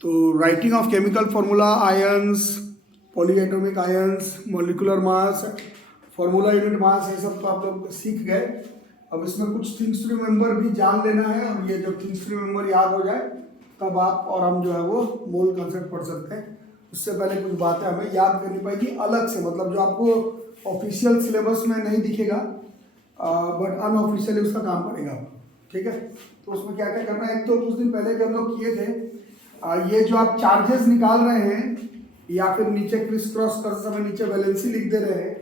तो writing of chemical formula, ions, polyatomic ions, molecular mass, formula unit mass, ये सब तो आप लोग सीख गए। अब इसमें कुछ थिंग्स टू रिमेंबर भी जान लेना है, और ये जब थिंग्स टू रिमेंबर याद हो जाए तब आप और हम जो है वो मोल कंसेप्ट पढ़ सकते हैं। उससे पहले कुछ बातें हमें याद करनी पड़ेगी अलग से, मतलब जो आपको ऑफिशियल सिलेबस में नहीं दिखेगा बट अनऑफिशियली उसका काम पड़ेगा, ठीक है। तो उसमें क्या क्या करना है, एक तो कुछ दिन पहले भी हम लोग किए थे, ये जो आप चार्जेस निकाल रहे हैं या फिर नीचे क्रिस क्रॉस करते समय नीचे वैलेंसी लिख दे रहे हैं,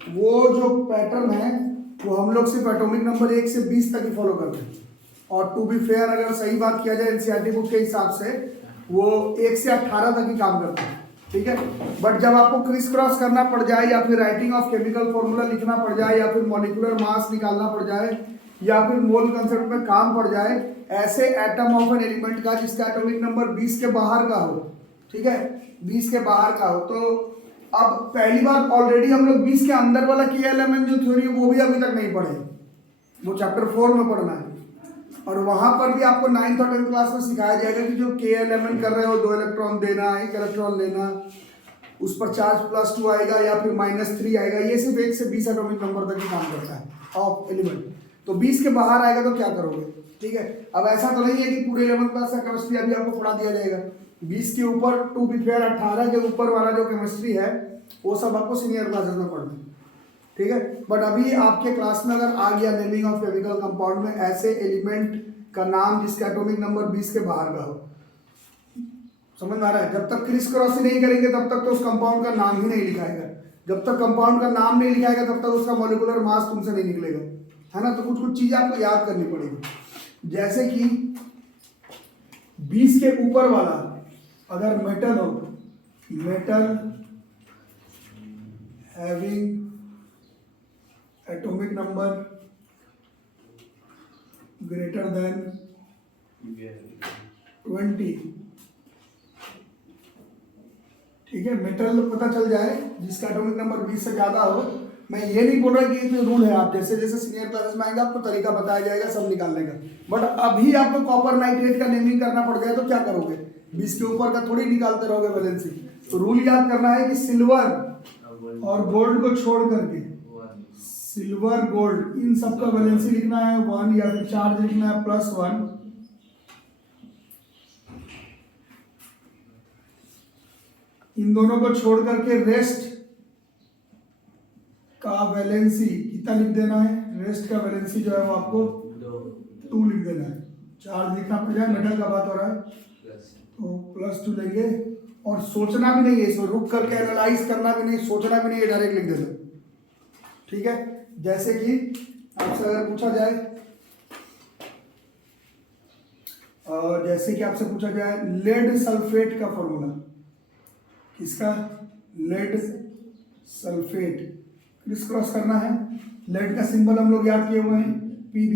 वो जो पैटर्न है वो हम लोग सिर्फ एटॉमिक नंबर 1 से 20 तक ही फॉलो करते हैं। और टू बी फेयर अगर सही बात किया जाए एनसीईआरटी बुक के हिसाब से वो 1 से 18 तक ही काम करते हैं, ठीक है। बट जब आपको क्रिस क्रॉस करना पड़ जाए या फिर राइटिंग ऑफ केमिकल फॉर्मूला लिखना पड़ जाए या फिर मॉलिक्यूलर मास निकालना पड़ जाए या फिर मोल कंसेप्ट में काम पड़ जाए, ऐसे एटम ऑफ एन एलिमेंट का जिसका एटॉमिक नंबर 20 के बाहर का हो, ठीक है, 20 के बाहर का हो, तो अब पहली बार ऑलरेडी हम लोग 20 के अंदर वाला KLMN जो थ्योरी है वो भी अभी तक नहीं पढ़े, वो चैप्टर 4 में पढ़ना है। और वहां पर भी आपको 9th और 10th क्लास में सिखाया जाएगा कि जो KLMN कर रहे हो 2 इलेक्ट्रॉन देना, 1 इलेक्ट्रॉन लेना, उस पर चार्ज +2 आएगा या फिर -3 आएगा, ये सिर्फ 1 से 20 एटॉमिक नंबर तक ही काम करता है ऑफ एलिमेंट। तो 20 के बाहर आएगा तो क्या करोगे, ठीक है। अब ऐसा तो नहीं है कि पूरे 11th क्लास का केमिस्ट्री अभी आपको पढ़ा दिया जाएगा, 20 के ऊपर टू बी फेयर 18 के ऊपर वाला जो केमिस्ट्री है वो सब आपको सीनियर क्लासेस में पढ़ना है, ठीक है। बट अभी आपके क्लास में अगर आ गया नेमिंग ऑफ केमिकल कंपाउंड में ऐसे एलिमेंट का नाम जिसका एटॉमिक नंबर 20 के बाहर का हो, समझ में आ रहा है। जब तक क्रिस क्रॉस ही नहीं करेंगे तब तक तो उस कंपाउंड का नाम ही नहीं लिखाएगा, जब तक कंपाउंड का नाम नहीं लिखाएगा तब तक उसका मॉलिक्यूलर मास तुमसे नहीं निकलेगा, है ना। तो कुछ कुछ चीजें आपको याद करनी पड़ेगी, जैसे कि 20 के ऊपर वाला अगर मेटल हो, metal having atomic number greater than 20, ठीक है, मेटल पता चल जाए जिसका एटॉमिक नंबर 20 से ज्यादा हो। मैं ये नहीं बोल रहा कि ये रूल है, आप जैसे जैसे सीनियर क्लासेस में आएंगे आपको तरीका बताया जाएगा सब निकालने का। बट अभी आपको कॉपर नाइट्रेट का नेमिंग करना पड़ जाए तो क्या करोगे, 20 के ऊपर का थोड़ी निकालते रहोगे वैलेंसी। तो रूल याद करना है कि सिल्वर और गोल्ड को छोड़ करके, सिल्वर गोल्ड इन सब का वैलेंसी लिखना है 1 या फिर चार्ज लिखना है +1। इन दोनों को छोड़ करके रेस्ट का वैलेंसी कितना लिख देना है, रेस्ट का वैलेंसी जो है वो आपको 2 लिख देना है। चार्ज लिखना पड़ जाए, मेटल का बात हो रहा है तो +2 लेंगे। और सोचना भी नहीं है इसमें, रुक करके एनालाइज करना भी नहीं, सोचना भी नहीं है, डायरेक्ट लिख देना, ठीक है। जैसे कि आपसे अगर पूछा जाए लेड सल्फेट का फॉर्मूला, किसका, लेड सल्फेट, क्रिस क्रॉस करना है। लेड का सिंबल हम लोग याद किए हुए हैं Pb,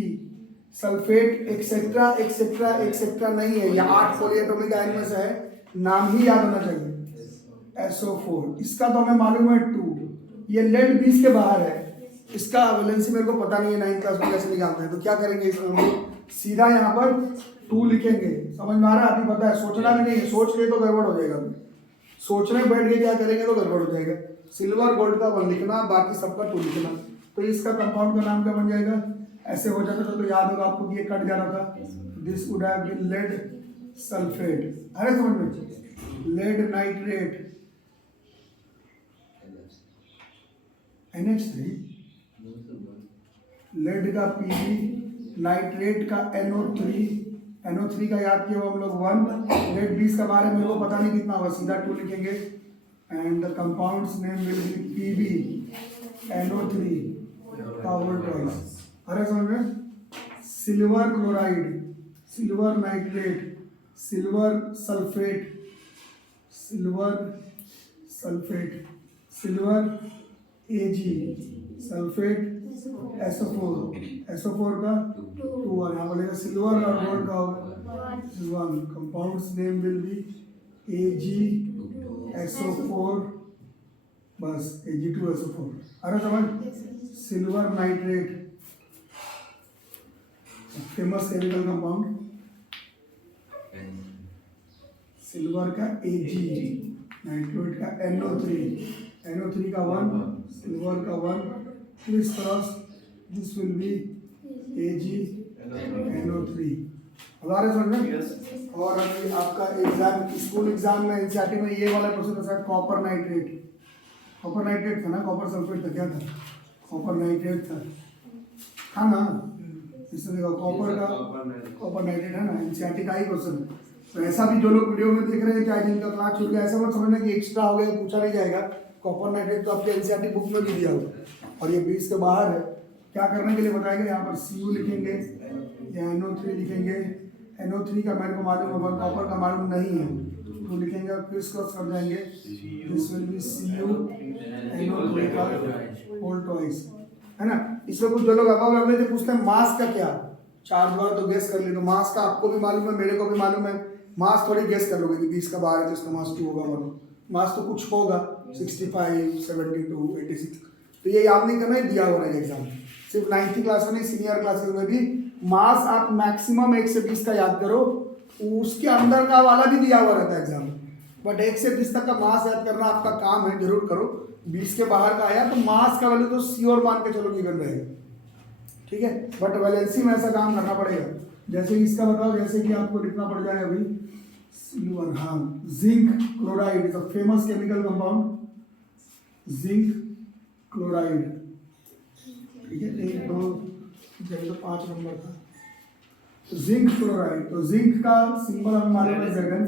sulphate etcetera etcetera etcetera नहीं है, या 8 पॉलीएटॉमिक आयन में से है, नाम ही याद होना चाहिए SO4। इसका तो हमें मालूम है 2, ये लेड 20 के बाहर है, इसका वैलेंसी मेरे को पता नहीं है 9th क्लास में कैसे निकालते हैं। तो क्या करेंगे इसमें हम लोग सीधा यहाँ पर 2 लिखेंगे, समझ में आ रहा है, अभी पता है, सोचना भी नहीं है, सोच ले तो गड़बड़ हो जाएगा, सोचने बैठ के क्या करेंगे तो गड़बड़ हो जाएगा। सिल्वर गोल्ड का 1 लिखना, बाकी सबका 2 लिखना। तो इसका कंपाउंड का नाम क्या बन जाएगा, ऐसे हो जाता तो याद होगा आपको कि ये कट जाना था, this would have been lead sulphate. अरे समझ में, लेड नाइट्रेट NH3, लेड का Pb, नाइट्रेट का NO3 का याद किया हम लोग 1, लेड 20 का बारे में वो पता नहीं कितना होगा, सीधा 2 लिखेंगे। And the compounds name will be Pb NO3 का होल ट्वाइस। अरे समझ में, silver chloride, silver nitrate, silver sulphate, silver sulphate, silver Ag, sulphate SO4 का 2, और यहाँ बोलेगा सिल्वर और गोल्ड का होगा 1। Compounds name will be AgSO4, बस Ag2SO4। अरे समझ, silver nitrate famous chemical compound, silver का Ag, नाइट्रेट का NO3 का 1, सिल्वर का 1, Chris this will B AgNO3। हमारे समझ में। और अभी आपका एग्जाम, स्कूल एग्जाम में एनसीईआरटी में ये वाला क्वेश्चन था, कॉपर नाइट्रेट था ना, कॉपर सल्फेट था, क्या था, कॉपर नाइट्रेट था ना, इसमें देखो कॉपर नाइट्रेट है ना, एनसीईआरटी का ही क्वेश्चन है। तो ऐसा भी जो लोग वीडियो में देख रहे हैं, चाहे जिनका क्लास छूट गया, ऐसा मत समझना कि एक्स्ट्रा हो गया, पूछा नहीं जाएगा। कॉपर नाइट्रेट तो आपके एनसीईआरटी बुक में भी दिया होगा और ये 20 के बाहर है। क्या करने के लिए बताएगा, यहाँ पर Cu लिखेंगे या NO3 लिखेंगे। NO3 का मेरे को मालूम है, कॉपर का मालूम नहीं है, तो लिखेंगे और क्रिस क्रॉस कर जाएंगे, दिस विल बी CuNO3 का होल ट्वाइस, है ना। इसमें कुछ जो लोग अब अगले से पूछते हैं मास का क्या, 4 बार तो गेस कर ली, तो मास का आपको भी मालूम है, मेरे को भी मालूम है। मास थोड़ी गेस कर लोगे कि 20 का बाहर है तो इसका मास 2 होगा, 1 मास तो कुछ होगा, 65, 72, 86। तो ये याद नहीं करना है, दिया हुआ है एग्जाम। सिर्फ 9th क्लास में नहीं, सीनियर क्लासेस में भी मास आप मैक्सिमम 1 से 20 का याद करो, उसके अंदर का वाला भी दिया हुआ रहता है एग्जाम में, बट 1 से 20 तक का मास याद करना आपका काम है, जरूर करो। 20 के बाहर का आया तो मास का वैल्यू तो श्योर मान के चलो गिवन रहेगा, ठीक है। बट वैलेंसी में ऐसा काम करना पड़ेगा। जैसे इसका बताओ, जैसे कि आपको लिखना पड़ जाए अभी सिल्वर, हाँ, zinc chloride is a famous chemical compound, zinc chloride, ठीक है। 1 2 तो 5 नंबर था जिंक क्लोराइड। तो जिंक का सिंबल हम मालूम है Zn,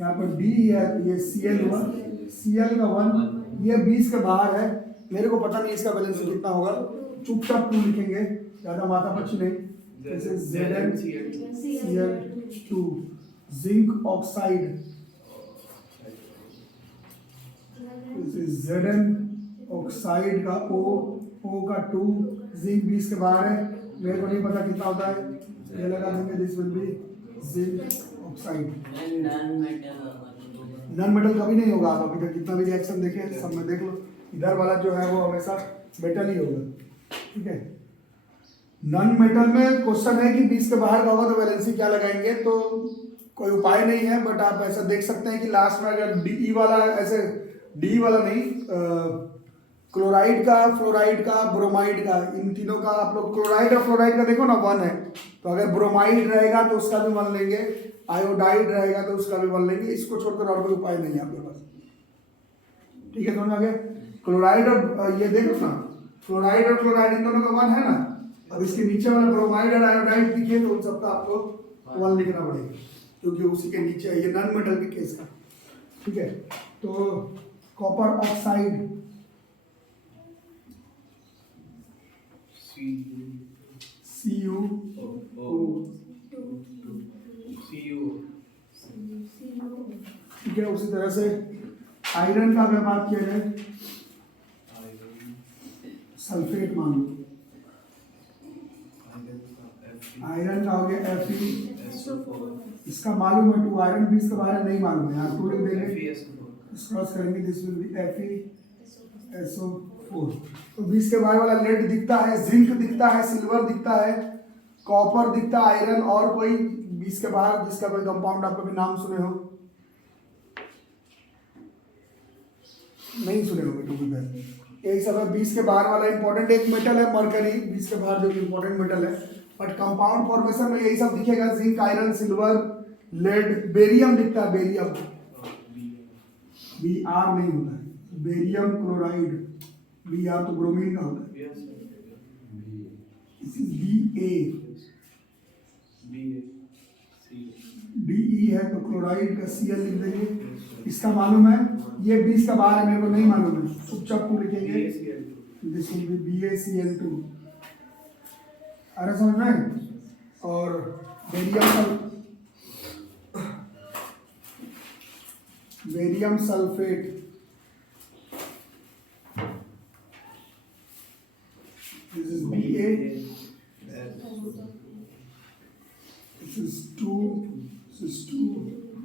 यहाँ पर D है तो ये Cl हुआ, Cl का 1, ये 20 के बाहर है, मेरे को पता नहीं इसका बैलेंस कितना होगा, चुपचाप 2 लिखेंगे, ज़्यादा माथा पच्ची नहीं। जैसे ZnCl2, zinc oxide, Zn oxide का O का 2, जिंक 20 के बाहर है, मेरे को नहीं पता कितना होता है, ये लगा देंगे, this will B zinc oxide. Non metal कभी नहीं होगा, आप अभी तक कितना भी रिएक्शन देखे सब में देख लो, इधर वाला जो है वो हमेशा मेटल ही होगा, ठीक है। नॉन मेटल में क्वेश्चन है कि 20 के बाहर का होगा तो वैलेंसी क्या लगाएंगे, तो कोई उपाय नहीं है, बट आप ऐसा देख सकते हैं कि लास्ट में अगर डी वाला, ऐसे डी वाला नहीं, क्लोराइड का, फ्लोराइड का, ब्रोमाइड का, इन तीनों का आप लोग क्लोराइड और फ्लोराइड का देखो ना 1 है, तो अगर ब्रोमाइड रहेगा तो उसका भी 1 लेंगे, आयोडाइड रहेगा तो उसका भी 1 लेंगे, इसको छोड़कर और कोई उपाय नहीं है आपके पास, ठीक है। दोनों आगे क्लोराइड और ये देखो ना, फ्लोराइड और क्लोराइड इन दोनों का 1 है ना, अब इसके नीचे वाला ब्रोमाइड और आयोडाइड दिखे तो उन सबका आपको 1 लिखना पड़ेगा, क्योंकि उसी के नीचे है, ये नॉन मेटल के केस का, ठीक है। तो कॉपर ऑक्साइड Cu, ठीक है। उसी तरह से आयरन का अगर बात किया जाए, सल्फेट मान लो, आयरन का हो गया Fe, इसका मालूम है 2, आयरन 20 के बारे में नहीं मालूम है, यहाँ 2 लिख देंगे, क्रॉस करेंगे, दिस विल बी FeSO4। तो 20 के बारे वाला लेड दिखता है, जिंक दिखता है, सिल्वर दिखता है, कॉपर दिखता है, आयरन, और कोई 20 के बाहर जिसका कोई कंपाउंड आप कभी नाम सुने हो, नहीं सुने होंगे, टू बी फेयर। यही सब है 20 के बाहर वाला इंपॉर्टेंट। एक मेटल है मरकरी, 20 के बाहर जो कि इंपॉर्टेंट मेटल है, बट कंपाउंड फॉर्मेशन में यही सब दिखेगा, zinc, iron, silver, lead, barium दिखता है, बेरियम, Br नहीं होता है, बेरियम क्लोराइड, Br तो ब्रोमीन का होता है, Be है तो क्लोराइड का Cl लिख देंगे, इसका मालूम है, ये 20 का बाहर है, मेरे को नहीं मालूम है, चुपचाप 2 लिखेंगे, दिस विल बी BaCl2, अरे समझ में। और barium sulphate, this is Ba, this is 2,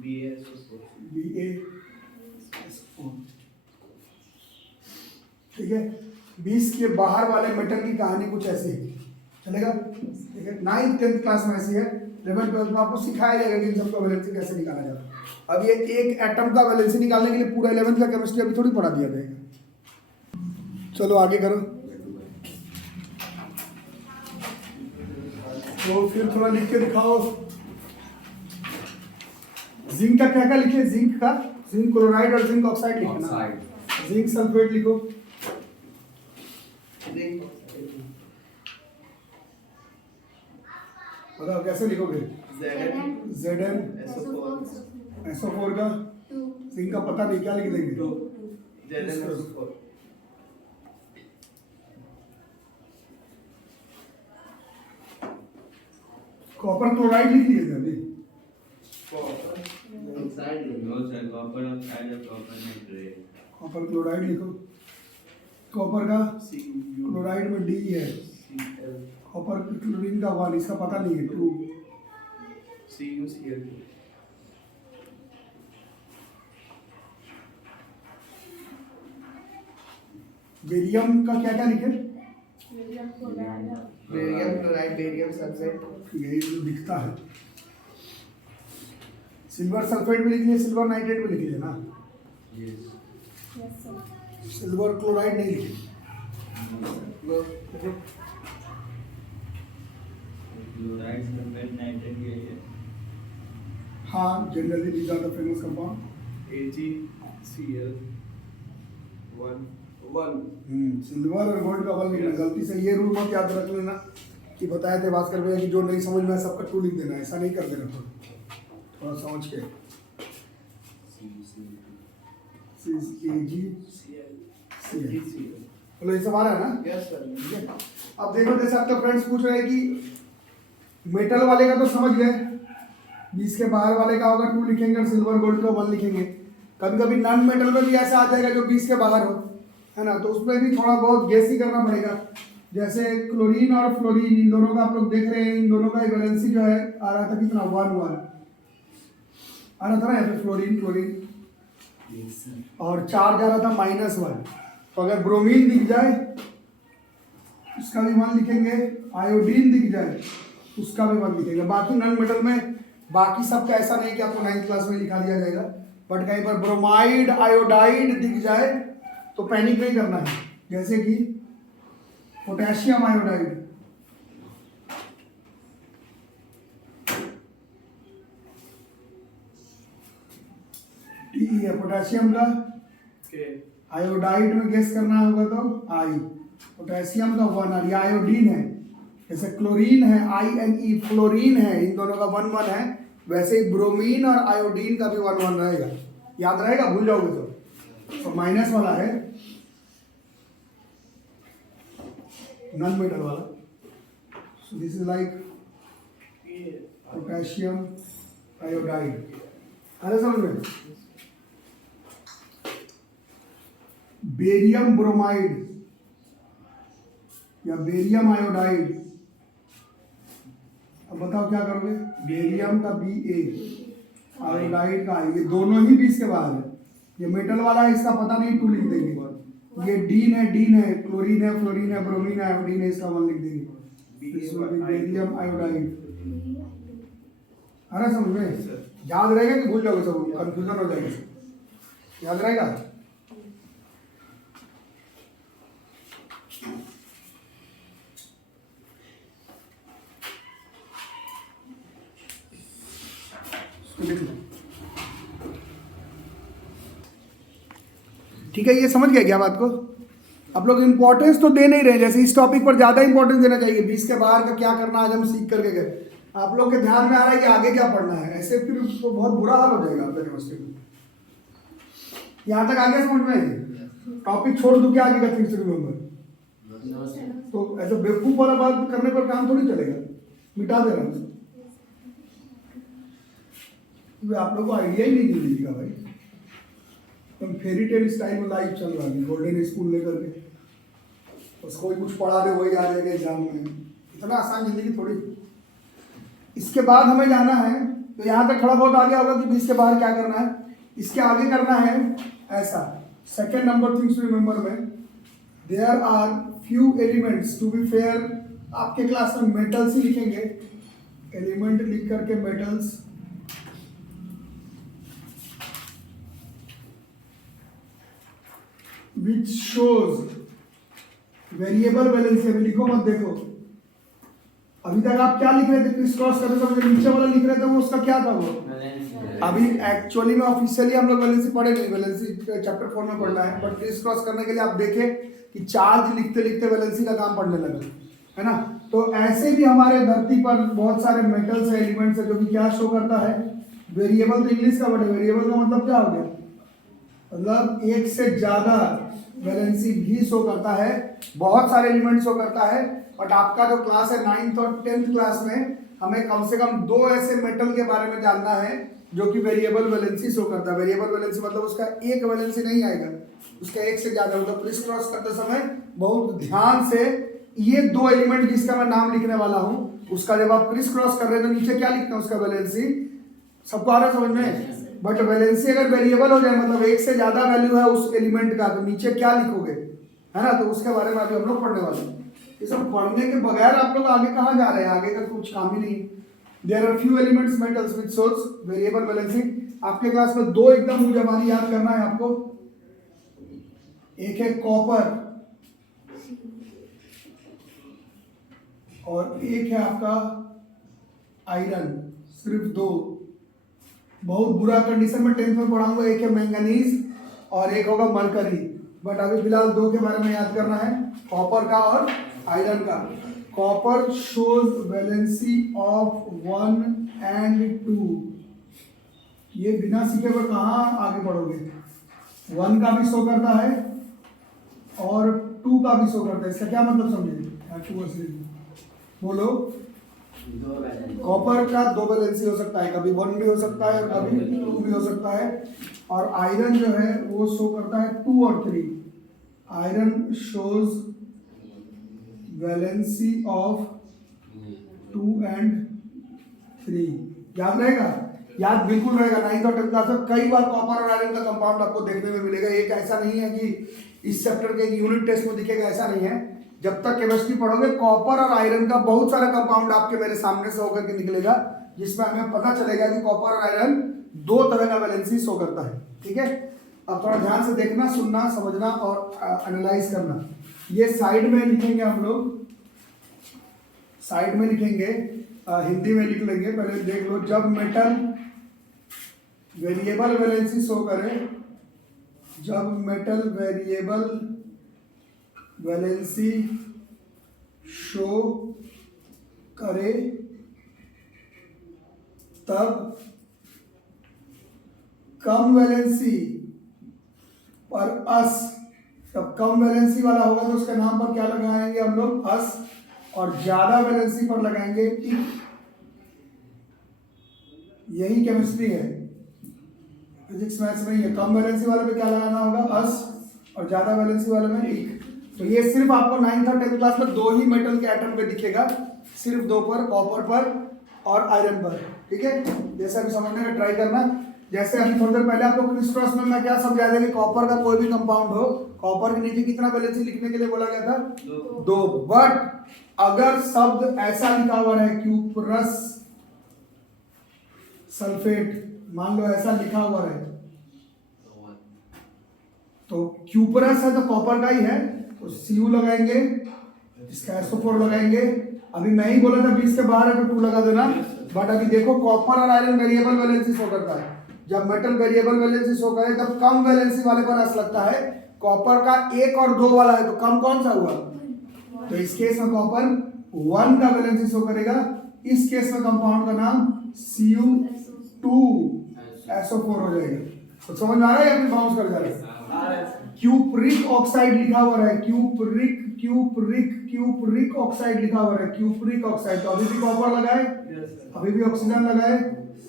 BaSO4, ठीक है। 20 के बाहर वाले मेटल की कहानी कुछ ऐसी है, चलेगा, ठीक है। 9th 10th क्लास में ऐसी है, 11 12 में आपको सिखाया जाएगा कि इन सबका वैलेंसी कैसे निकाला जाता है। अब ये एक एटम का वैलेंसी निकालने के लिए पूरा 11th का केमिस्ट्री अभी थोड़ी पढ़ा दिया जाएगा। चलो आगे करो। तो फिर थोड़ा लिख के दिखाओ। जिंक का क्या क्या लिखे? जिंक का जिंक क्लोराइड और जिंक ऑक्साइड लिखना। जिंक सल्फेट लिखो। बताओ कैसे लिखोगे? Zn SO4 का जिंक का पता नहीं, क्या लिख देंगे? ZnSO4। कॉपर क्लोराइड लिख लीजिए अभी। कॉपर क्लोराइड लिखो। कॉपर का क्लोराइड में डी है, कॉपर क्लोरीन का 1, इसका पता नहीं है 2। CuCl2। बेरियम का क्या क्या लिखे? बेरियम क्लोराइड, बेरियम सल्फेट, यही जो दिखता है। सिल्वर सल्फेट भी लिख लिए, सिल्वर नाइट्रेट भी लिख लिए ना? सिल्वर क्लोराइड नहीं लिखे। क्लोराइड सल्फेट नाइट्रेट ये है। हाँ, generally these are the famous compound. AgCl1। Silver और गोल्ड का 1 लिखना। गलती से ये रूल मत याद रख लेना कि बताए थे भास्कर भैया कि जो नहीं समझ में सबका 2 लिख देना, ऐसा नहीं कर देना। थोड़ा समझ के। AgCl। बोलो ये सब आ रहा है ना? Yes sir. अब देखो जैसे आपके फ्रेंड्स पूछ रहे हैं कि मेटल वाले का तो समझ गए, 20 के बाहर वाले का होगा 2 लिखेंगे और सिल्वर गोल्ड का 1 लिखेंगे। कभी कभी नॉन मेटल में भी ऐसा आ जाएगा जो 20 के बाहर हो, है ना? तो उसमें भी थोड़ा बहुत गेस ही करना पड़ेगा। जैसे क्लोरीन और फ्लोरीन, इन दोनों का आप लोग देख रहे हैं, इन दोनों का वैलेंसी जो है आ रहा था कितना? 1 1 आ रहा था ना यहाँ पे, फ्लोरीन क्लोरीन। और चार्ज आ रहा था -1। तो अगर ब्रोमीन दिख जाए उसका भी 1 लिखेंगे, आयोडीन दिख जाए उसका भी 1 लिखेंगे। बाकी नॉन मेटल में बाकी सब का ऐसा नहीं कि आपको 9th क्लास में लिखा दिया जाएगा, बट कहीं पर ब्रोमाइड आयोडाइड दिख जाए तो पैनिक नहीं करना है। जैसे कि पोटेशियम आयोडाइड, टी है पोटेशियम का, आयोडाइड में गेस करना होगा तो आई। पोटेशियम का 1 और ये आयोडीन है। जैसे क्लोरीन है INE, फ्लोरीन है, इन दोनों का 1 1 है। वैसे ही ब्रोमीन और आयोडीन का भी 1 1 रहेगा। याद रहेगा? भूल जाओगे तो माइनस वाला है नॉन मेटल वाला। So this is like potassium iodide. अरे समझ में? बेरियम ब्रोमाइड या बेरियम आयोडाइड। अब बताओ क्या करोगे? बेरियम का BA, आयोडाइड का I, ये दोनों ही 20 के बाहर है। ये मेटल वाला है, इसका पता नहीं 2 लिख देंगे। ये डीन है, क्लोरीन है, फ्लोरीन है, ब्रोमीन है, आयोडीन है, इसका 1 लिख देंगे। Barium iodide. अरे समझ में? याद रहेगा कि भूल जाओगे? सब कंफ्यूजन हो जाएगा। याद रहेगा? ठीक है, ये समझ गया क्या बात को? आप लोग इंपॉर्टेंस तो दे नहीं रहे। जैसे इस टॉपिक पर ज्यादा इंपॉर्टेंस देना चाहिए। 20 के बाहर का क्या करना आज हम सीख करके गए। आप लोग के ध्यान में आ रहा है कि आगे क्या पढ़ना है, ऐसे फिर तो बहुत बुरा हाल हो जाएगा आपका केमिस्ट्री में। यहाँ तक आगे समझ में? टॉपिक छोड़ दूं क्या आगे का थिंग्स टू रिमेंबर? तो ऐसे बेवकूफ वाला बात करने पर काम थोड़ी चलेगा, मिटा दे रहा हूँ। आप लोग को आइडिया ही नहीं मिलेगा भाई। तुम फेरी टेल स्टाइल में लाइफ चल रहा है, गोल्डन स्कूल लेकर के बस कोई कुछ पढ़ा दे वही आ जाएगा एग्जाम में। इतना आसान जिंदगी थोड़ी। इसके बाद हमें जाना है, तो यहाँ तक थोड़ा बहुत आगे होगा कि 20 के बाहर क्या करना है। इसके आगे करना है ऐसा। Second number things to remember में, there are few elements to be fair. आपके क्लास में मेटल्स ही लिखेंगे, एलिमेंट लिख करके metals which shows variable valency. अभी लिखो मत, देखो अभी तक आप क्या लिख रहे थे, क्रिस क्रॉस करते समय नीचे वाला लिख रहे थे वो उसका क्या था वो। अभी एक्चुअली में ऑफिशियली हम लोग वैलेंसी पढ़े नहीं, वैलेंसी चैप्टर 4 में पढ़ना है, बट क्रिस क्रॉस करने के लिए आप देखें कि चार्ज लिखते लिखते वैलेंसी का काम पढ़ने लगा, है ना। तो ऐसे भी हमारे धरती पर बहुत सारे मेटल्स है, एलिमेंट्स है जो कि क्या शो करता है, वेरिएबल। तो इंग्लिश का वर्ड है, वेरिएबल का मतलब क्या हो गया, मतलब एक से ज्यादा वैलेंसी भी शो करता है, बहुत सारे एलिमेंट शो करता है। बट आपका जो क्लास है 9th और 10th क्लास में हमें कम से कम 2 ऐसे मेटल के बारे में जानना है जो कि वेरिएबल वैलेंसी शो करता है। वेरिएबल वैलेंसी मतलब उसका एक वैलेंसी नहीं आएगा, उसका एक से ज्यादा। मतलब क्रिस क्रॉस करते समय बहुत ध्यान से ये 2 एलिमेंट जिसका मैं नाम लिखने वाला हूं, उसका जब आप क्रिस क्रॉस कर रहे हैं तो नीचे क्या लिखना है उसका वैलेंसी। सबको आ रहा है समझ में। बट वैलेंसी अगर वेरिएबल हो जाए, मतलब एक से ज्यादा वैल्यू है उस एलिमेंट का, तो नीचे क्या लिखोगे, है ना। तो उसके बारे में अभी हम लोग पढ़ने वाले हैं। ये सब पढ़ने के बगैर आप लोग आगे कहाँ जा रहे हैं, आगे का कुछ काम ही नहीं। There are few elements metals which shows variable valency. आपके क्लास में 2 एकदम मुझे जबानी याद करना है आपको। एक है कॉपर और एक है आपका आयरन, सिर्फ 2। बहुत बुरा कंडीशन में 10th में पढ़ाऊंगा, एक है मैंगनीज और एक होगा मरकरी। बट अभी फिलहाल 2 के बारे में याद करना है, कॉपर का और आयरन का। Copper shows valency of 1 and 2। ये बिना सीखे पर कहाँ आगे बढ़ोगे। 1 का भी शो करता है और 2 का भी शो करता है। इसका क्या मतलब समझे, बोलो। कॉपर का 2 वैलेंसी हो सकता है, कभी 1 भी हो सकता है और कभी 2 भी हो सकता है। और आयरन जो है वो शो करता है 2 और 3। Iron shows valency of 2 and 3। याद रहेगा, याद बिल्कुल रहेगा। 9th और 10th क्लास में कई बार कॉपर और आयरन का कंपाउंड आपको देखने में मिलेगा। एक ऐसा नहीं है कि इस चैप्टर के यूनिट टेस्ट में दिखेगा, ऐसा नहीं है। जब तक केमिस्ट्री पढ़ोगे कॉपर और आयरन का बहुत सारा कंपाउंड आपके मेरे सामने से होकर के निकलेगा, जिसमें हमें पता चलेगा कि कॉपर और आयरन 2 तरह का वैलेंसी शो करता है। ठीक है, अब थोड़ा ध्यान से देखना, सुनना, समझना और एनालाइज करना। ये साइड में लिखेंगे हम लोग, साइड में लिखेंगे, हिंदी में लिख लेंगे। पहले देख लो, जब मेटल वेरिएबल वैलेंसी शो करे, जब मेटल वेरिएबल वैलेंसी शो करे तब कम वैलेंसी पर अस, जब कम वैलेंसी वाला होगा तो उसके नाम पर क्या लगाएंगे हम लोग, अस, और ज्यादा वैलेंसी पर लगाएंगे इक। यही केमिस्ट्री है, फिजिक्स मैथ्स नहीं है। कम वैलेंसी वाले पे क्या लगाना होगा, अस, और ज्यादा वैलेंसी वाले में इक। तो ये सिर्फ आपको 9th और 10th क्लास में 2 ही मेटल के एटम पे दिखेगा, सिर्फ 2 पर, कॉपर पर और आयरन पर। ठीक है, जैसे अभी समझने का ट्राई करना। जैसे अभी थोड़ी देर पहले आप लोग क्रिस क्रॉस में मैं क्या समझा था कि कॉपर का कोई भी कंपाउंड हो, कॉपर के नीचे कितना वैलेंसी लिखने के लिए बोला गया था, 2। बट अगर शब्द ऐसा लिखा हुआ है क्यूपरस सल्फेट, मान लो ऐसा लिखा हुआ है, तो क्यूपरस है तो कॉपर का ही है, तो Cu लगाएंगे, इसका SO4 लगाएंगे। अभी मैं ही बोला था 20 के बाहर है तो 2 लगा देना। बट अभी देखो, कॉपर और आयरन वेरिएबल वैलेंसी शो करता है। जब मेटल वेरिएबल वैलेंसी शो करे तब कम वैलेंसी वाले पर अस लगता है। कॉपर का 1 और 2 वाला है, तो कम कौन सा हुआ, तो इस केस में कॉपर 1 का वैलेंसी शो करेगा। इस केस में कंपाउंड का नाम Cu2SO4 हो जाएगा। तो समझ में आ रहा है या फिर बाउंस कर जा रहा है। क्यूपरिक ऑक्साइड लिखा हुआ है, क्यूपरिक ऑक्साइड लिखा हुआ है, क्यूपरिक ऑक्साइड। तो अभी भी कॉपर लगाए, अभी भी ऑक्सीजन लगाए,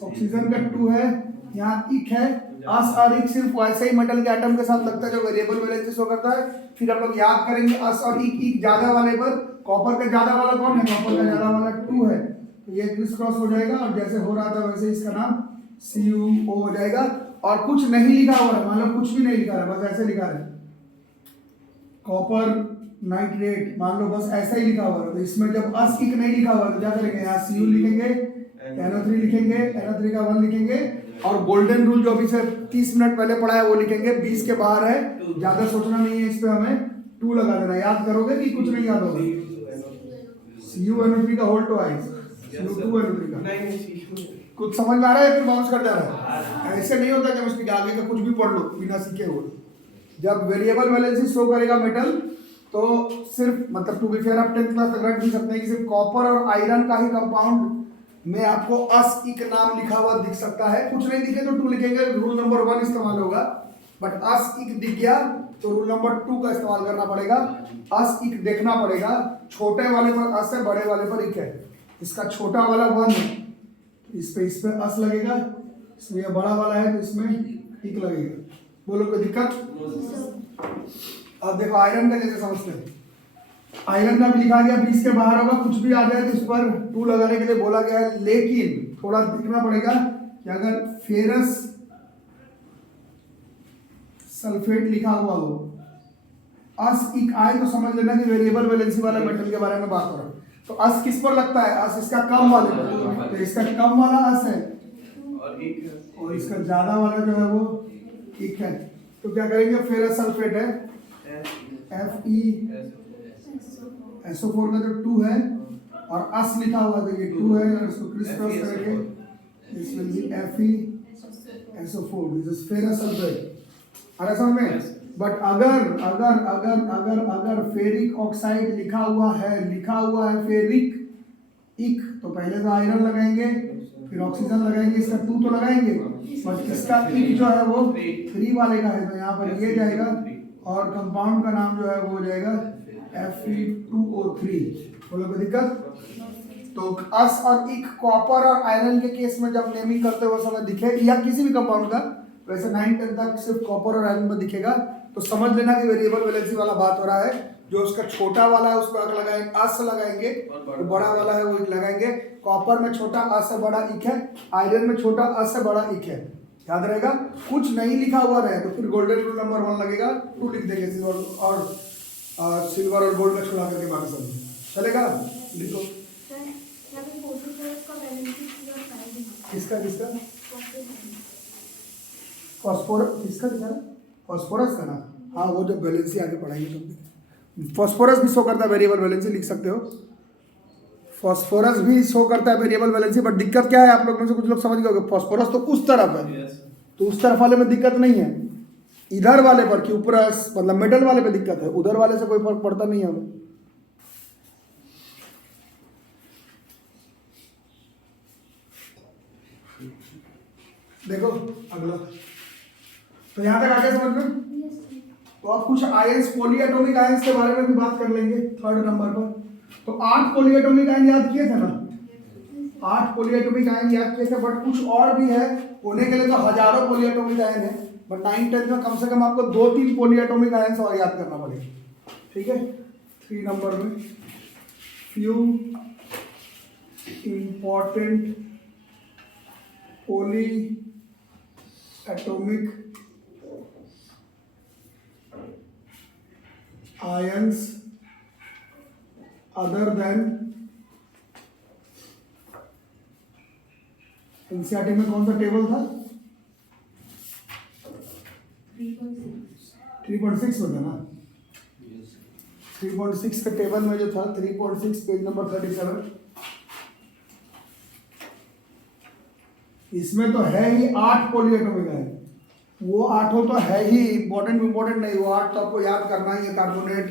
ऑक्सीजन का 2 है, यहाँ इक है। अस और इक सिर्फ वैसे ही मेटल के एटम के साथ लगता है जो वेरिएबल वैलेंसी शो करता है। फिर हम लोग याद करेंगे अस और इक ज्यादा वाले पर, कॉपर का ज्यादा वाला कौन है, कॉपर का ज्यादा वाला 2 है, तो ये क्रिस क्रॉस हो जाएगा और जैसे हो रहा था वैसे इसका नाम CuO हो जाएगा। और कुछ नहीं लिखा हुआ है, मान लो कुछ भी नहीं लिखा है, बस ऐसे लिखा है कॉपर नाइट्रेट, मान लो बस ऐसा ही लिखा हुआ है। तो इसमें जब अस इक नहीं लिखा हुआ तो क्या करेंगे, यहाँ Cu लिखेंगे, NO3 लिखेंगे, NO3 का 1 लिखेंगे और गोल्डन रूल जो अभी से 30 मिनट पहले पढ़ा है वो लिखेंगे। 20 के बाहर है, ज्यादा सोचना नहीं है, इस पे हमें 2 लगा देना। याद करोगे कि कुछ नहीं याद होगा? CuNO3 का होल ट्वाइस, CU2NO3 का। कुछ समझ में आ रहा है? फिर बाउंस कर जा रहा है। ऐसे नहीं होता केमिस्ट्री के आगे का कुछ भी पढ़ लो बिना सीखे हुए। जब वेरिएबल वैलेंसी शो करेगा मेटल तो सिर्फ मतलब टू बी फेयर आप 10th क्लास तक रख भी सकते हैं कि सिर्फ कॉपर और आयरन का ही कंपाउंड में आपको अस-इक नाम लिखा हुआ दिख सकता है। कुछ नहीं दिखे तो 2 लिखेंगे, रूल नंबर 1 इस्तेमाल होगा। बट अस-इक दिख गया तो रूल नंबर 2 का इस्तेमाल करना पड़ेगा। अस-इक देखना पड़ेगा, छोटे वाले पर अस है, बड़े वाले पर इक है। इसका छोटा वाला 1 है, इस पे अस लगेगा, इसमें ये बड़ा वाला है तो इसमें इक लगेगा। बोलो कोई दिक्कत? अब देखो आयरन का जैसे समझते हैं, आयरन का भी लिखा गया 20 के बाहर होगा, कुछ भी आ जाए तो इस पर 2 लगाने के लिए बोला गया है। लेकिन थोड़ा दिखना पड़ेगा कि अगर फेरस सल्फेट लिखा हुआ हो, अस इक आए तो समझ लेना कि वेरिएबल वैलेंसी वाला मेटल के बारे में बात हो रहा है। तो अस किस पर लगता है? अस इसका कम वाले पर, तो इसका कम वाला अस है और इसका ज्यादा वाला जो है वो इक है। तो क्या करेंगे? फेरस सल्फेट है FeSO4 का जो 2 है और अस लिखा हुआ तो ये 2 है और इसको क्रिस क्रॉस करेंगे, this will be FeSO4, this is ferrous sulphate. आ रहा समझ में? बट अगर अगर अगर अगर अगर फेरिक ऑक्साइड लिखा हुआ है फेरिक इक, तो पहले तो आयरन लगाएंगे फिर ऑक्सीजन लगाएंगे, इसका 2 तो लगाएंगे, बट इसका इक जो है वो 3 वाले का है तो यहाँ पर ये जाएगा और कंपाउंड का नाम जो है वो हो जाएगा Fe2O3। बोलो कोई दिक्कत? तो अस और इक कॉपर और आयरन के केस में जब नेमिंग करते हुए समय दिखे या किसी भी कंपाउंड का, वैसे 9-10 तक सिर्फ कॉपर और आयरन में दिखेगा तो समझ लेना कि वेरिएबल वैलेंसी वाला बात हो रहा है। जो उसका छोटा वाला है उस पर लगाएंगे, अस लगाएंगे, तो बड़ा वाला है वो इक लगाएंगे। कॉपर में छोटा अस से बड़ा इक है, आयरन में छोटा अस से बड़ा इक है। याद रहेगा? कुछ नहीं लिखा हुआ रहे तो फिर गोल्डन रूल नंबर 1 लगेगा, 2 लिख देंगे, सिल्वर और गोल्ड में छुड़ा करके बाकी सब चलेगा। लिखो किसका फॉस्फोरस, किसका दिखा रहा? फॉस्फोरस का ना? हाँ, वो जब वैलेंसी आगे पढ़ाएंगे तुम। फॉस्फोरस भी शो करता है वेरिएबल वैलेंसी, लिख सकते हो। फॉस्फोरस भी शो करता है वेरिएबल वैलेंसी, बट दिक्कत क्या है? आप लोग में से कुछ लोग समझ गए, फॉस्फोरस तो उस तरफ है, तो उस तरफ वाले में दिक्कत नहीं है। इधर वाले पर क्यूपरस मतलब मेटल वाले पे दिक्कत है, उधर वाले से कोई फर्क पड़ता नहीं है हमें। देखो अगला, तो यहाँ तक आगे समझ में? तो अब कुछ आयंस, पॉलीएटॉमिक आयंस के बारे में भी बात कर लेंगे 3rd नंबर पर। तो 8 पॉलीएटॉमिक आयन याद किए थे ना? 8 पॉलीएटॉमिक आयन याद किए थे, बट कुछ और भी है होने के लिए तो हजारों पॉलीएटॉमिक आयन है, बट 9-10 में कम से कम आपको 2-3 पॉलीएटॉमिक आयंस और याद करना पड़ेगा। ठीक है? 3 नंबर में few important polyatomic ions other than, NCERT में कौन सा टेबल था? 3.6 में था ना? 3.6 के टेबल में जो था 3.6 पेज नंबर 37, इसमें तो है ही 8 पॉलीएटॉमिक आयन। वो 8 तो है ही, इंपॉर्टेंट नहीं, वो 8 तो आपको याद करना ही है। Carbonate,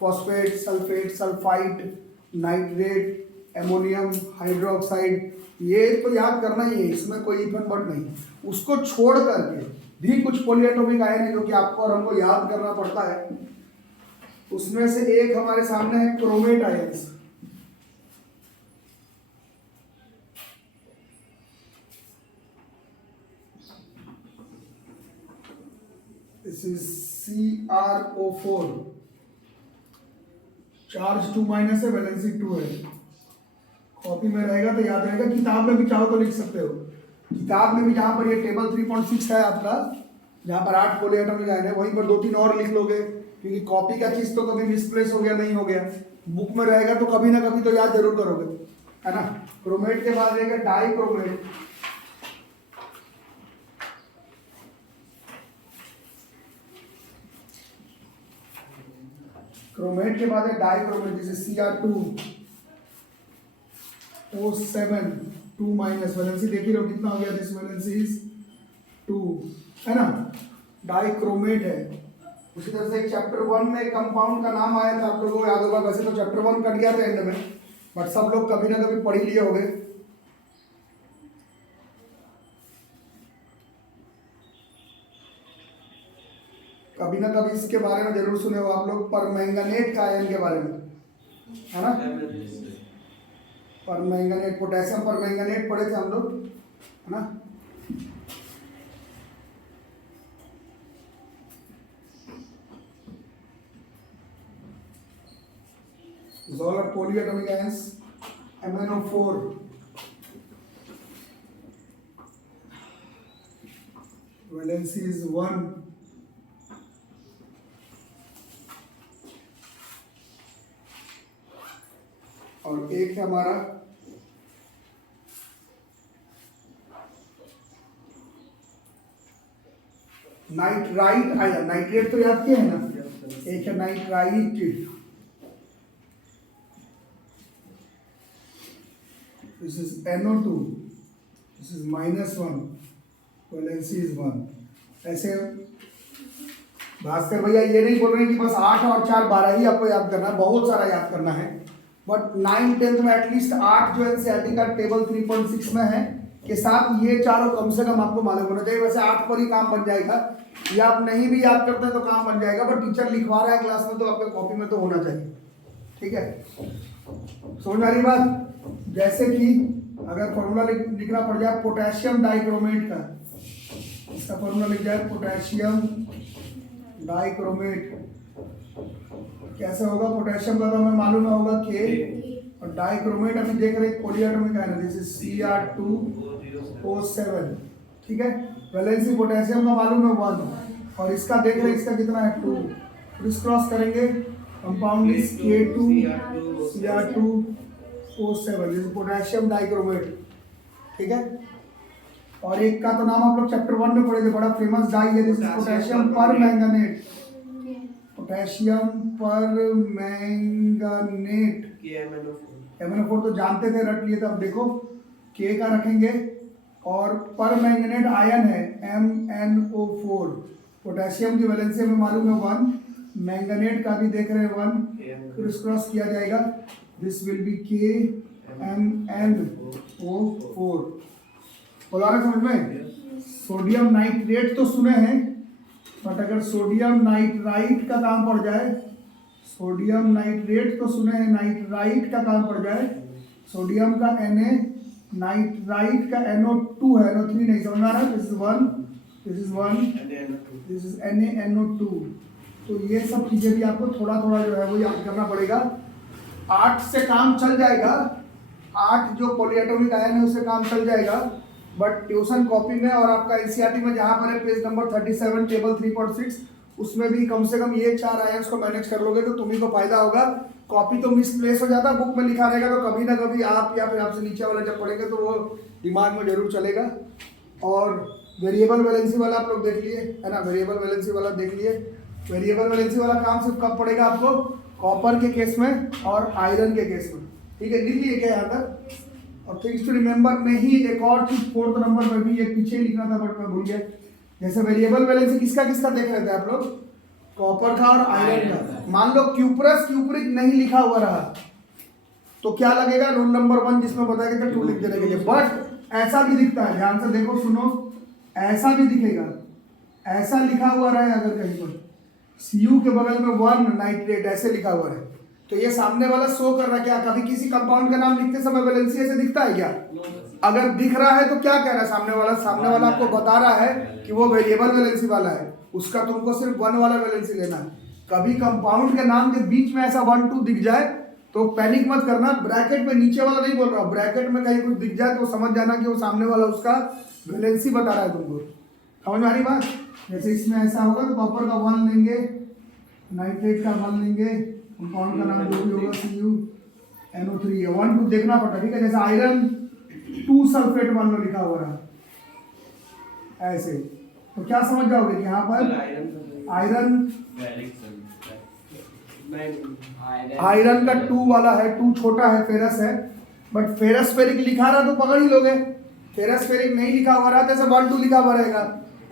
phosphate, sulphate, sulphite, nitrate, ammonium, hydroxide, ये तो याद करना ही है, इसमें कोई इफन बट नहीं। उसको छोड़ करके भी कुछ पॉलीएटॉमिक आयन है जो कि आपको और हमको याद करना पड़ता है। उसमें से एक हमारे सामने है chromate ions. This is CrO4, charge 2- है, वैलेंसी 2 है। कॉपी में रहेगा तो याद रहेगा, किताब में भी चाहो तो लिख सकते हो। किताब में भी जहाँ पर ये टेबल 3.6 है आपका, जहाँ पर 8 पॉलीएटॉमिक आयन है, वहीं पर 2-3 और लिख लोगे, क्योंकि कॉपी का चीज़ तो कभी मिसप्लेस हो गया नहीं हो गया, बुक में रहेगा तो कभी ना कभी तो याद जरूर करोगे। है ना। क्रोमेट के बाद रहेगा डाई क्रोमेट, क्रोमेट के बाद है डाई क्रोमेट, जैसे Cr2O7 2 माइनस, वैलेंसी देख ही रहो कितना हो गया, दिस वैलेंसी इज 2, है ना, डाई क्रोमेट है। उसी तरह से चैप्टर 1 में कंपाउंड का नाम आया था, आप लोगों को याद होगा, वैसे तो चैप्टर 1 कट गया था एंड में, बट सब लोग कभी ना कभी पढ़ ही लिए होंगे। कभी ना कभी इसके बारे में जरूर सुने हो आप लोग, परमैंगनेट का आयन के बारे में, है ना। परमैंगनेट, पोटेशियम परमैंगनेट पढ़े थे हम लोग, है ना। Zoller polyatomic ions, MnO4, valency is 1, और एक है हमारा नाइट्राइट आयन, नाइट्रेट तो याद किया है ना, एक है nitrite, this is NO2, this is -1, valency is 1। ऐसे भास्कर भैया ये नहीं बोल रहे कि बस 8 और 4 12 ही आपको याद करना है, बहुत सारा याद करना है, बट 9 10th में एटलीस्ट 8 जो एनसीईआरटी का टेबल 3.6 में है के साथ ये चारों कम से कम आपको मालूम होना चाहिए। वैसे 8 पर ही काम बन जाएगा, ये आप नहीं भी याद करते तो काम बन जाएगा, बट टीचर लिखवा रहा है क्लास में तो आपके कॉपी में तो होना चाहिए, ठीक है। समझ आ रही बात। जैसे कि अगर फॉर्मूला लिखना पड़ जाए पोटेशियम डाइक्रोमेट का, इसका फॉर्मूला लिख जाए पोटेशियम डाइक्रोमेट, कैसे होगा, पोटेशियम का तो हमें मालूम होगा K, और डाइक्रोमेट अभी देख रहे पॉलीएटॉमिक आयन, जैसे Cr2O7, ठीक है। वैलेंसी पोटेशियम का मालूम है 1, और इसका देख रहे इसका कितना है 2, क्रिस क्रॉस करेंगे, compound is K2Cr2O7, potassium dichromate, ठीक है। और एक का तो नाम आप लोग चैप्टर 1 में पढ़े थे, बड़ा फेमस डाई है, potassium permanganate, potassium permanganate, MnO4 तो जानते थे, रट लिए थे। अब देखो K का रखेंगे, और परमैंगनेट आयन है MnO4, पोटेशियम की वैलेंसी में मालूम है 1, मैंगनेट का भी देख रहे हैं 1, क्रिस क्रॉस किया जाएगा, दिस विल बी KMnO4। बोला ना समझ में। सोडियम नाइट्रेट तो सुने हैं, बट अगर सोडियम नाइट्राइट का काम पड़ जाए, सोडियम नाइट्रेट तो सुने हैं, नाइट्राइट का काम पड़ जाए, सोडियम का Na, नाइट्राइट का NO2 है, NO3 नहीं, समझ में आ रहा है, this is 1, this is 1, this is NaNO2। तो ये सब चीजें भी आपको थोड़ा थोड़ा जो है वो याद करना पड़ेगा। 8 से काम चल जाएगा, 8 जो पॉलीएटॉमिक आयन है उससे काम चल जाएगा, बट ट्यूशन कॉपी में और आपका एनसीईआरटी में जहाँ पर है पेज नंबर 37 टेबल 3.6, उसमें भी कम से कम ये 4 आयन्स को मैनेज कर लोगे तो तुम्ही को फायदा होगा। कॉपी तो मिसप्लेस हो जाता, बुक में लिखा रहेगा तो कभी ना कभी आप या फिर आपसे नीचे वाला जब पढ़ेंगे तो वो दिमाग में जरूर चलेगा। और वेरिएबल वैलेंसी वाला आप लोग देख लिए, है ना, वेरिएबल वैलेंसी वाला देख लिए। वेरिएबल वैलेंसी वाला काम सिर्फ कब पड़ेगा आपको, कॉपर के केस में और आयरन के केस में, ठीक है, लिख लिए क्या यहाँ तक। और थिंग्स टू रिमेंबर में ही एक और चीज 4th नंबर पर भी ये पीछे लिखना था बट मैं भूल गया। जैसे वेरिएबल वैलेंसी किसका किसका देख रहे थे आप लोग, कॉपर का और आयरन का। मान लो क्यूपरस क्यूपरिक नहीं लिखा हुआ रहा तो क्या लगेगा, रोल नंबर 1 जिसमें बताया गया 2 लिख देने के लिए, बट ऐसा भी दिखता है, ध्यान से देखो सुनो, ऐसा भी दिखेगा, ऐसा लिखा हुआ रहा है अगर कहीं पर Cu के बगल में 1 नाइट्रेट ऐसे लिखा हुआ है तो ये सामने वाला शो कर रहा है क्या, कभी किसी कंपाउंड का नाम लिखते समय वैलेंसी ऐसे दिखता है क्या? अगर दिख रहा है तो क्या कह रहा है सामने वाला, सामने वाला आपको बता रहा है कि वो वेरिएबल वैलेंसी वाला है, उसका तुमको सिर्फ 1 वाला वैलेंसी लेना है। कभी कंपाउंड के नाम के बीच में ऐसा 1 2 दिख जाए तो पैनिक मत करना, ब्रैकेट में नीचे वाला नहीं बोल रहा हूँ, ब्रैकेट में कहीं कुछ दिख जाए तो समझ जाना कि वो सामने वाला उसका वैलेंसी बता रहा है तुमको। समझ में आ रही बात? जैसे इसमें ऐसा होगा तो कॉपर का 1 लेंगे, नाइट्रेट का 1 लेंगे, कंपाउंड का नाम जो भी होगा Cu, NO3 है, 1 2 देखना पड़ता है, ठीक है। जैसे आयरन 2 सल्फेट मान लो लिखा हुआ रहा ऐसे, तो क्या समझ जाओगे कि यहाँ पर आयरन आयरन का 2 वाला है, 2 छोटा है, फेरस है, बट फेरस फेरिक लिखा रहा तो पकड़ ही लोगे। फेरस फेरिक नहीं लिखा हुआ रहा तो ऐसे 1 2 लिखा हुआ रहेगा,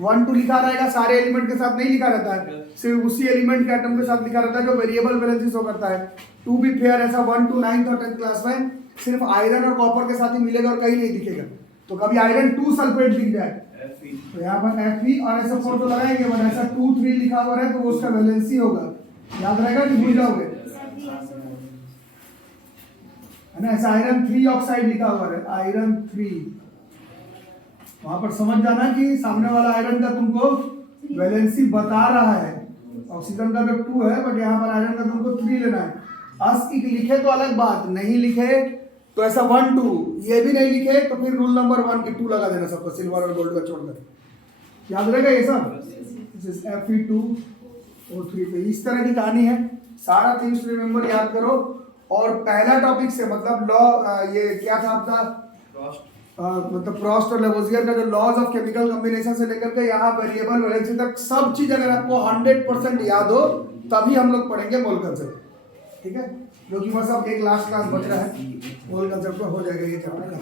1 2 लिखा रहेगा, सारे एलिमेंट के साथ नहीं लिखा रहता है, सिर्फ उसी एलिमेंट के एटम के साथ लिखा रहता है जो वेरिएबल वैलेंसी शो करता है। 2 भी फेयर ऐसा 1 2 9th और 10th क्लास में सिर्फ आयरन और कॉपर के साथ ही मिलेगा और कहीं नहीं दिखेगा। तो कभी आयरन 2 सल्फेट दिख जाए तो यहाँ पर Fe और SO4 तो लगाएंगे, बट ऐसा 2 3 लिखा हुआ है तो वो उसका वैलेंसी होगा, याद रहेगा कि भूल जाओगे, है ना। ऐसा आयरन 3 ऑक्साइड लिखा हुआ है, आयरन 3, वहां पर समझ जाना कि सामने वाला आयरन का तुमको वैलेंसी बता रहा है, ऑक्सीजन का तो 2 है, बट यहाँ पर आयरन का तुमको 3 लेना है। ASCII लिखे तो अलग बात, नहीं लिखे तो ऐसा 1 2, ये भी नहीं लिखे तो फिर रूल नंबर 1 की 2 लगा देना सबको, सिल्वर और गोल्ड का छोड़कर, याद रहेगा ये सब। Fe2O3 पे इस तरह की कहानी है, सारा थिंग्स रिमेंबर याद करो। और पहला टॉपिक से मतलब लॉ, ये क्या था आपका, मतलब फ्रॉस्ट और लेवोजियर का जो लॉज ऑफ केमिकल कॉम्बिनेशन से लेकर के यहाँ वेरिएबल वैलेंसी तक सब चीज अगर आपको 100% याद हो तभी हम लोग पढ़ेंगे मोल कंसेप्ट, ठीक है। जो कि बस अब एक लास्ट क्लास बच रहा है, मोल कंसेप्ट में हो जाएगा ये चैप्टर का।